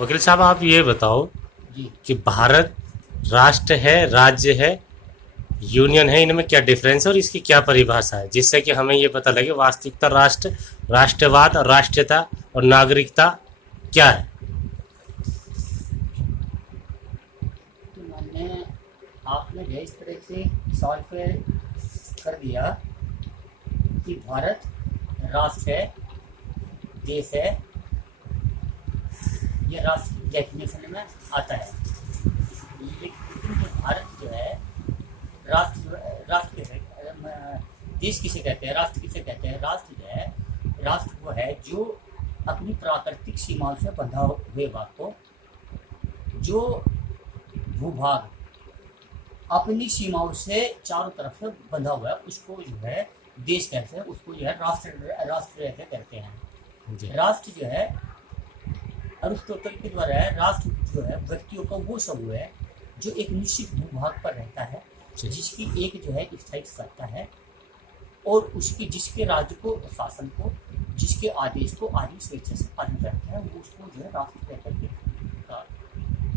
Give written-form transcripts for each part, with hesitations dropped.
वकील साहब, आप ये बताओ जी। कि भारत राष्ट्र है, राज्य है, यूनियन है, इनमें क्या डिफरेंस है और इसकी क्या परिभाषा है, जिससे कि हमें ये पता लगे वास्तविकता राष्ट्र, राष्ट्रवाद और राष्ट्रीयता और नागरिकता क्या है। तो मैंने आपने जो है इस तरह से सवाल पे कर दिया कि भारत राष्ट्र है, देश है, ये राष्ट्र डेफिनेशन में आता है। लेकिन जो भारत जो है राष्ट्र है, देश किसे कहते हैं, राष्ट्र किसे कहते हैं? राष्ट्र जो है, राष्ट्र वो है जो अपनी प्राकृतिक सीमाओं से बंधा हुए भाग को, जो भूभाग अपनी सीमाओं से चारों तरफ से बंधा हुआ है, उसको जो है देश कहते हैं, उसको जो है राष्ट्र ऐसे कहते जी। हैं। राष्ट्र जो है अरिस्टोटल के द्वारा है, राष्ट्र जो है व्यक्तियों का वो समूह है जो एक निश्चित भूभाग पर रहता है, जी। जिसकी एक जो है स्थायी सत्ता है, और उसके जिसके राज्य को, शासन को, जिसके आदेश को आदि स्वेच्छा से पालन करता है, वो उसको जो है राष्ट्र कहकर के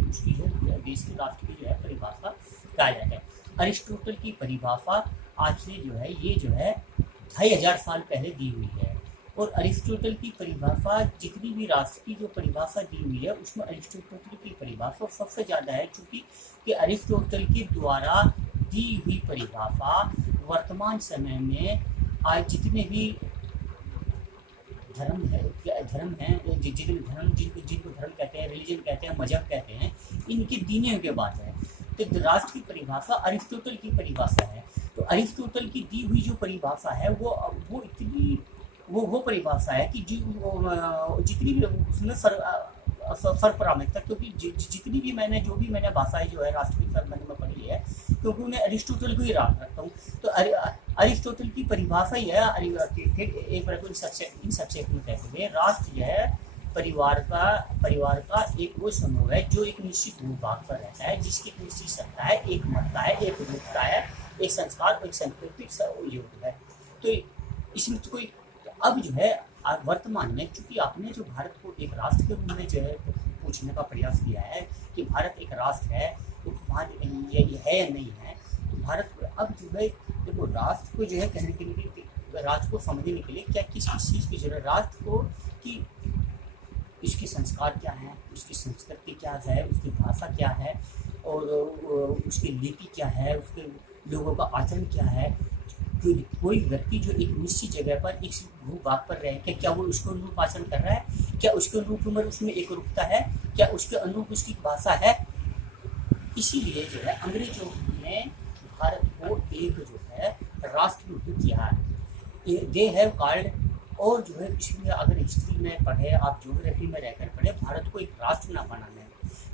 उसकी जो देश के राष्ट्र की जो है परिभाषा कहा जाता है। अरिस्टोटल की परिभाषा आज से जो है ये जो है 2500 साल पहले दी हुई है। और अरिस्टोटल की परिभाषा, जितनी भी राष्ट्र की जो परिभाषा दी हुई है, उसमें अरिस्टोटल की परिभाषा सबसे ज़्यादा है, क्योंकि कि अरिस्टोटल के द्वारा दी हुई परिभाषा वर्तमान समय में आज जितने भी धर्म है, जितने धर्म, जिनको धर्म कहते हैं, रिलीजन कहते हैं, मजहब कहते हैं, इनकी दीने के बात है। तो राष्ट्र की परिभाषा अरिस्टोटल की परिभाषा है। तो अरिस्टोटल की दी हुई जो परिभाषा है वो इतनी वो परिभाषा है कि जितनी भी उसमें सर्वपरामर्श, क्योंकि जितनी भी मैंने जो भी मैंने भाषाएं जो है राष्ट्र की संबंध में पढ़ी है, क्योंकि उन्हें अरिस्टोटल को ही याद रखता हूँ। तो अरिस्टोटल की परिभाषा ही है। फिर एक बार इन संक्षेप में कहते हैं, राष्ट्र जो है परिवार का एक वो समूह है जो एक निश्चित भूभाग पर रहता है, जिसकी एक निश्चित सत्ता है, एक मत्ता है, एक रूपता है, एक संस्कार, एक सांस्कृतिक योग है। तो इसमें तो कोई, अब जो है वर्तमान में, चूंकि आपने जो भारत को एक राष्ट्र के रूप में जो है पूछने का प्रयास किया है कि भारत एक राष्ट्र है, तो ये है या नहीं है, तो भारत अब जो है, देखो राष्ट्र को जो है कहने के लिए, राष्ट्र को समझने के लिए क्या किस चीज़ की जरूरत है राष्ट्र को, कि उसके संस्कार क्या हैं, उसकी संस्कृति क्या है, उसकी भाषा क्या है, और उसकी लिपि क्या है, उसके लोगों का आचरण क्या है। कोई व्यक्ति जो एक निश्चित जगह पर एक भूभाग पर रहे, क्या वो उसके अनुरूप आचरण कर रहा है, क्या उसके अनुरूप में उसमें एक रूपता है, क्या उसके अनुरूप उसकी भाषा है। इसीलिए जो है अंग्रेजों ने भारत को एक जो है राष्ट्र रूप किया है। दे हैव कॉल्ड, और जो है इसलिए अगर हिस्ट्री में पढ़े आप, ज्योग्राफी में रहकर पढ़े, भारत को एक राष्ट्र ना बनाने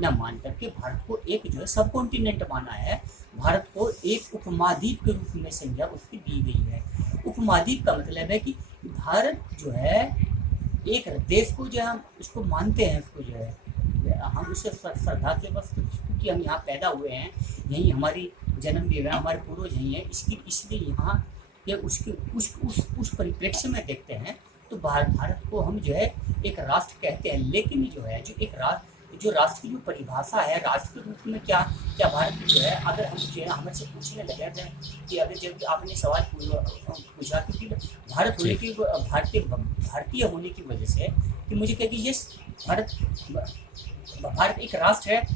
ना मान करके भारत को एक जो है सब कॉन्टिनेंट माना है। भारत को एक उपमहाद्वीप के रूप में संज्ञा उसकी दी गई है। उपमहाद्वीप का मतलब है कि भारत जो है एक देश को जो हम उसको मानते हैं, उसको जो है हम उसे श्रद्धा के बस, क्योंकि हम यहाँ पैदा हुए हैं, यहीं हमारी जन्म भी हुआ, हमारे पूर्वज यहीं है, इसकी इसलिए यहाँ ये उसके उस परिप्रेक्ष्य में देखते हैं, तो भारत को हम जो है एक राष्ट्र कहते हैं। लेकिन जो है जो एक राष्ट्र की जो परिभाषा है, राष्ट्र के रूप में क्या क्या भारत जो है, अगर हम जो है हमसे पूछने लगे थे कि अगर जब आपने सवाल पूछा कि भारत होने की, भारतीय होने की वजह से, कि मुझे कहे कि यस, भारत एक राष्ट्र है।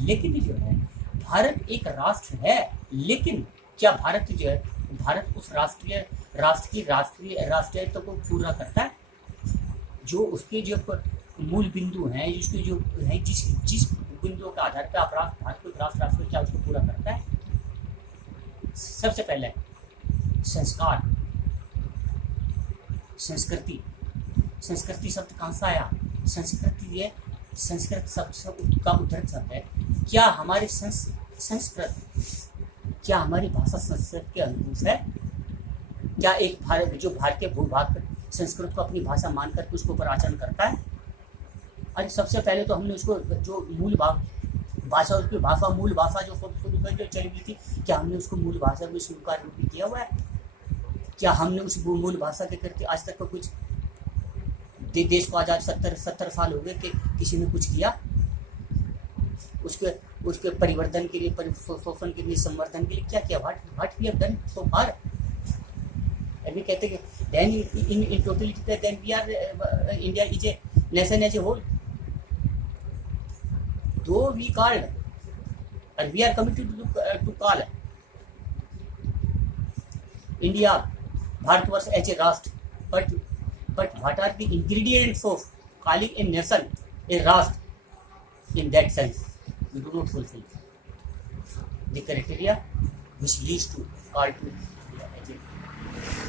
लेकिन जो है भारत एक राष्ट्र है, लेकिन क्या भारत जो है, भारत उस राष्ट्रीयता को पूरा करता है? जो उसके जो मूल बिंदु हैं, जिसके जो है, जिस बिंदुओं के आधार पर भारत को राष्ट्र क्या उसको पूरा करता है? सबसे पहले संस्कार, संस्कृति। संस्कृति शब्द कहाँ से आया? संस्कृति ये संस्कृत शब्द का उद्धृत शब्द है। क्या हमारे संस्कृत, क्या हमारी भाषा संस्कृत के अनुरूप है? क्या एक जो भारतीय भूभाग संस्कृत को अपनी भाषा मानकर उसके ऊपर आचरण करता है? अरे सबसे पहले तो हमने उसको जो मूल भाषा, उसकी भाषा, मूल भाषा जो शुरू कर चली गई थी, क्या हमने उसको मूल भाषा में स्वीकार किया हुआ है? क्या हमने उस मूल भाषा के करके आज तक का कुछ देश को आज़ाद 70 साल हो गए कि किसी ने कुछ किया उसके उसके परिवर्तन के लिए, शोषण के लिए, संवर्धन के लिए क्या किया? What we have done so far? अभी कहते हैं then in totality then we are India is a nation as a whole, though we called and we are committed to call India, Bharatvarsh as a Rashtra, but what are the ingredients of calling a nation a Rashtra? In that sense, we do not fulfill the criteria which leads to call to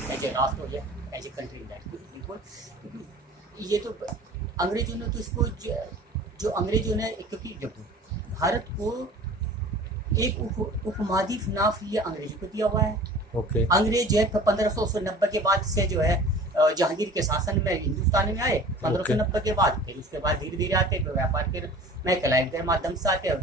as a Rashtra or as a country in that. क्योंकि ये तो अंग्रेजों ने तो इसको जो अंग्रेजों ने, क्योंकि देखो भारत को एक उपमहाद्वीप नाम ये अंग्रेजों को दिया हुआ है। ओके। अंग्रेज जो है 1590 के बाद से जो है जहांगीर के शासन में हिंदुस्तान में आए 1590 के बाद, फिर उसके बाद धीरे धीरे आते तो व्यापार के में कलाइक के माध्यम से आते,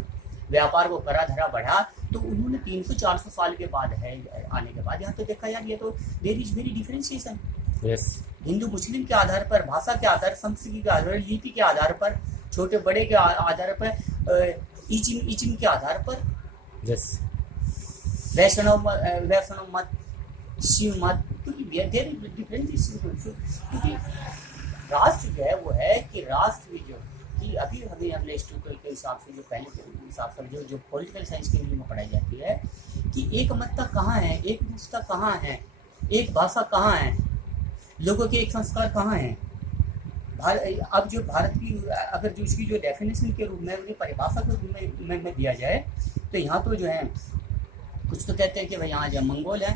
व्यापार को करा धरा बढ़ा, तो उन्होंने 300-400 साल के बाद है आने के बाद यहाँ तो देखा यार ये तो there is very differentiation. Yes. Hindu Muslim के आधार पर, भाषा के आधार, संस्कृति के आधार पर, लिपि के आधार पर, छोटे बड़े के आधार पर, इचिम के आधार पर, यस, वैष्णव मत, शिव मत, क्योंकि डिफरेंट, क्योंकि राष्ट्र जो है वो है कि राष्ट्र जो कि अभी हमें अपने एरिस्टोटल के हिसाब से, जो पहले के हिसाब से जो पॉलिटिकल साइंस के लिए में पढ़ाई जाती है कि एक मतता कहाँ है, एक दूसरा कहाँ है, एक भाषा कहाँ है, लोगों के एक संस्कार कहाँ हैं। अब जो भारत की अगर जो इसकी जो डेफिनेशन के रूप में, परिभाषा के रूप में दिया जाए तो यहाँ तो जो है कुछ तो कहते हैं कि भाई यहाँ जो मंगोल है,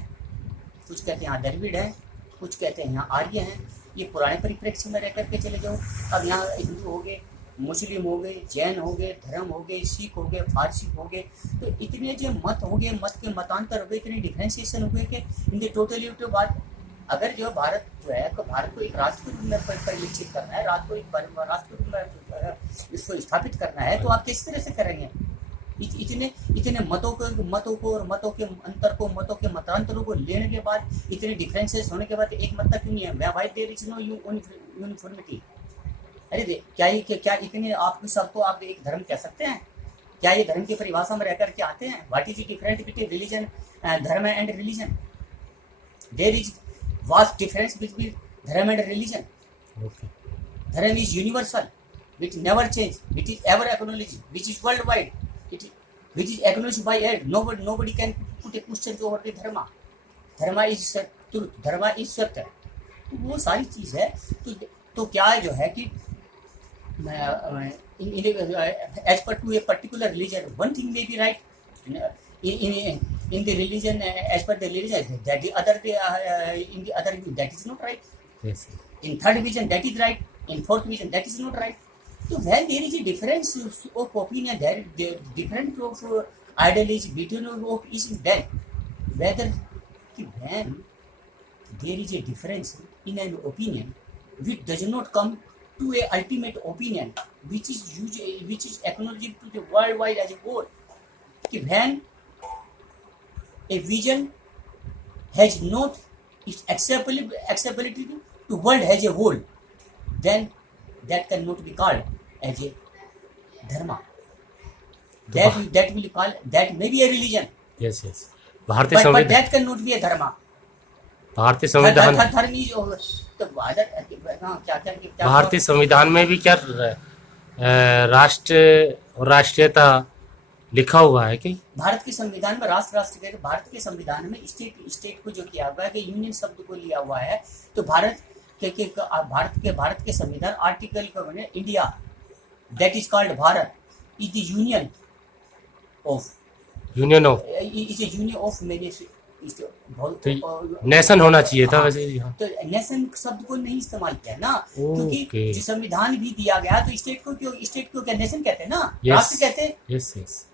कुछ कहते हैं यहाँ द्रविड़ है, कुछ कहते हैं यहाँ आर्य हैं। ये पुराने परिप्रेक्ष्य में रह करके चले जाओ। अब यहाँ हिंदू हो गए, मुस्लिम हो गए, जैन हो गए, धर्म हो गए, सिख हो गए, फारसी हो गए, तो इतने जो मत हो गए, मत के मतांतर हो गए, इतने डिफ्रेंशिएशन हो गए कि इन द टोटलिटी बात अगर जो भारत जो है तो भारत को एक राष्ट्र के रूप में परिलक्षित करना है, राष्ट्र को एक राष्ट्र के रूप में इसको स्थापित करना है, तो आप किस तरह से करेंगे? इतने मतों को और मतों के अंतर को, मतों के मतांतरों को लेने के बाद, इतने डिफरेंसेस होने के बाद एक मत क्यों नहीं है? Why there is no uniformity? अरे क्या इतने आप सबको आप एक धर्म कह सकते हैं? क्या ये धर्म की परिभाषा में रह करके आते हैं? What is the difference between religion, धर्म and religion? There is vast difference between dharma and religion. Okay. Dharma is universal, which never change, which is ever acknowledged, which is worldwide, which is acknowledged by all. Nobody can put a question over the dharma. Dharma is truth, dharma is satya. तो वो सारी चीज है। तो क्या जो है कि as per to a particular religion, one thing may be right. In the religion, as per the religion, that the other in the other view, that is not right. Yes. In third vision, that is right. In fourth vision, that is not right. So when there is a difference of opinion, there is difference of ideology between of each, then whether when there is a difference in an opinion which does not come to a ultimate opinion, which is acknowledged to the worldwide as a whole, when a vision has not its acceptability to world as a whole, then that cannot be called as a dharma. That will call that may be a religion. Yes. भारतीय संविधान, but that cannot be a dharma. भारतीय संविधान, धर्म ही तो क्या भारतीय संविधान में भी क्या राष्ट्र और राष्ट्रीयता लिखा हुआ है कि भारत के संविधान में राष्ट्र के भारत के संविधान में स्टेट को जो किया हुआ है कि यूनियन शब्द को लिया हुआ है। तो भारत के संविधान आर्टिकल का बने India, that is called Bharat, is the union of is A union of many nation होना चाहिए था। वैसे यहाँ तो नेशन शब्द को नहीं इस्तेमाल किया ना, क्योंकि जो संविधान भी दिया गया तो स्टेट को क्या नेशन कहते हैं ना, राष्ट्र कहते हैं। यस।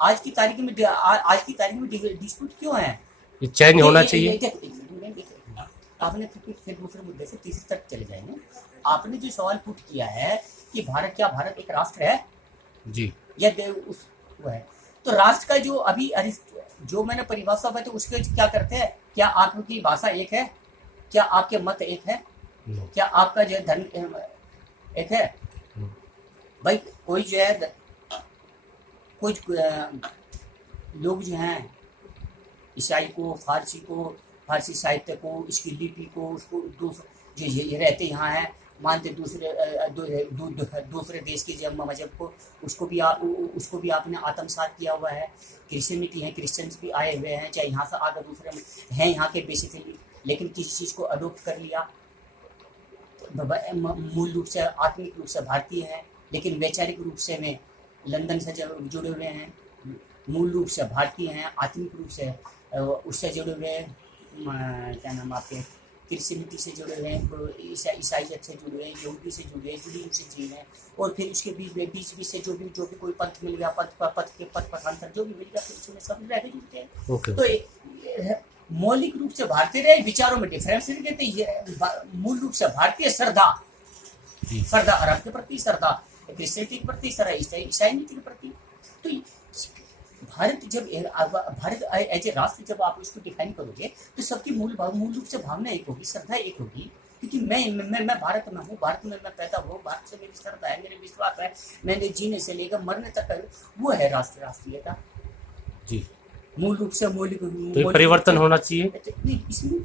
आज की तारीख में डिस्प्यूट क्यों है? ये चेंज होना चाहिए। आपने फिर दूसरे मुद्दे से तीसरे तक चले जाएंगे। आपने जो सवाल पुट किया है कि भारत एक राष्ट्र है जी या वो है, तो राष्ट्र का जो अभी जो मैंने परिभाषा बताई तो उसके क्या करते हैं? क्या आपकी भाषा एक है? क्या आपके मत एक है? नो। क्या आपका जो है धर्म एक है भाई? कोई जो है कुछ लोग जो हैं ईसाई को, फारसी साहित्य को, इसकी लिपि को, उसको जो ये रहते यहाँ हैं मानते दूसरे देश के जब मजहब को, उसको भी आपने आत्मसात किया हुआ है। क्रिश्चियनिटी है, क्रिश्चियंस भी आए हुए हैं, चाहे यहाँ से आगे दूसरे हैं यहाँ के बेसिकली, लेकिन किसी चीज़ को अडोप्ट कर लिया। मूल रूप से आत्मिक रूप से भारतीय हैं, लेकिन वैचारिक रूप से में लंदन से जुड़े हुए हैं। मूल रूप से भारतीय हैं, आत्मिक रूप से उससे जुड़े हुए हैं, क्या नाम आपके, क्रिश्चियनिटी से जुड़े हुए हैं, ईसाइयत से जुड़े हुए हैं, यहूदी से जुड़े हैं, जुड़ीम से जुड़े हैं, और फिर उसके बीच से जो भी कोई पंथ मिल गया, पथ पथांतर जो भी मिल गया, फिर उसमें सब रह जुड़ते हैं। तो मौलिक रूप से भारतीय रहे, विचारों में डिफरेंस नहीं देते। मूल रूप से भारतीय श्रद्धा अरब के प्रति, श्रद्धा क्रिश्चियनिटी के प्रति, ईसाइयत के प्रति। तो भारत एज ए राष्ट्र जब आप उसको डिफाइन करोगे तो सबकी मूल रूप से भावना एक होगी, श्रद्धा एक होगी। क्योंकि मैं भारत में हूँ, भारत में मैं पैदा हुआ, भारत से मेरी श्रद्धा है, मेरे विश्वास है, मैंने जीने से लेकर मरने तक, वो है राष्ट्रीयता जी। मूल रूप से मौलिक तो परिवर्तन होना चाहिए। इसमें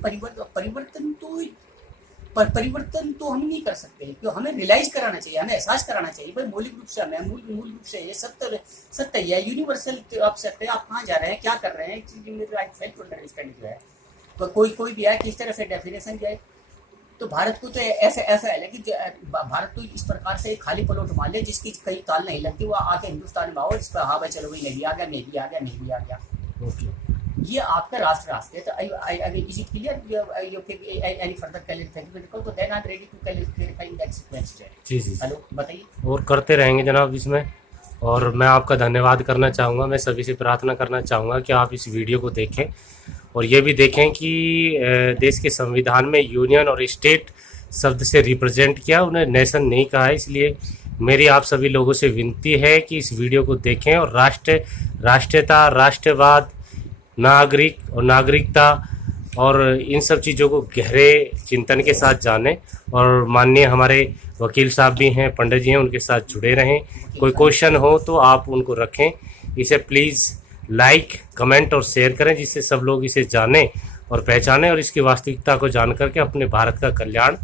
परिवर्तन तो हम नहीं कर सकते, क्यों? हमें रियलाइज कराना चाहिए, हमें एहसास कराना चाहिए भाई मूल रूप से हमें मूल रूप से ये सत्य है, यूनिवर्सल आप सत्य है। आप कहाँ जा रहे हैं, क्या कर रहे हैं, सेल्फ अंडरस्टैंडिंग जो है, तो कोई भी है किस तरह से डेफिनेशन जाए। तो भारत को तो ऐसा है, लेकिन भारत तो इस प्रकार से खाली प्लॉट मान ले जिसकी कहीं ताल नहीं लगती, वो आके हिंदुस्तान में आओ, इस पर हाँ भाई चलो भाई नहीं आ गया, नहीं आ गया, नहीं आ गया। ये आपका राष्ट्र है। तो is it clear? You any further clarification तो then I am ready to clarify that sequence. जी। हेलो, बताइए। और करते रहेंगे जनाब इसमें। और मैं आपका धन्यवाद करना चाहूँगा, मैं सभी से प्रार्थना करना चाहूँगा कि आप इस वीडियो को देखें और ये भी देखें कि देश के संविधान में यूनियन और स्टेट शब्द से रिप्रेजेंट किया, उन्हें नेशन नहीं कहा है। इसलिए मेरी आप सभी लोगों से विनती है कि इस वीडियो को देखें और राष्ट्रीयता, राष्ट्रवाद, नागरिक और नागरिकता और इन सब चीज़ों को गहरे चिंतन के साथ जानें। और माननीय हमारे वकील साहब भी हैं, पंडित जी हैं, उनके साथ जुड़े रहें। कोई क्वेश्चन हो तो आप उनको रखें। इसे प्लीज़ लाइक, कमेंट और शेयर करें, जिससे सब लोग इसे जानें और पहचानें और इसकी वास्तविकता को जान करके अपने भारत का कल्याण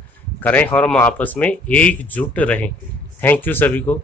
करें और हम आपस में एकजुट रहें। थैंक यू सभी को।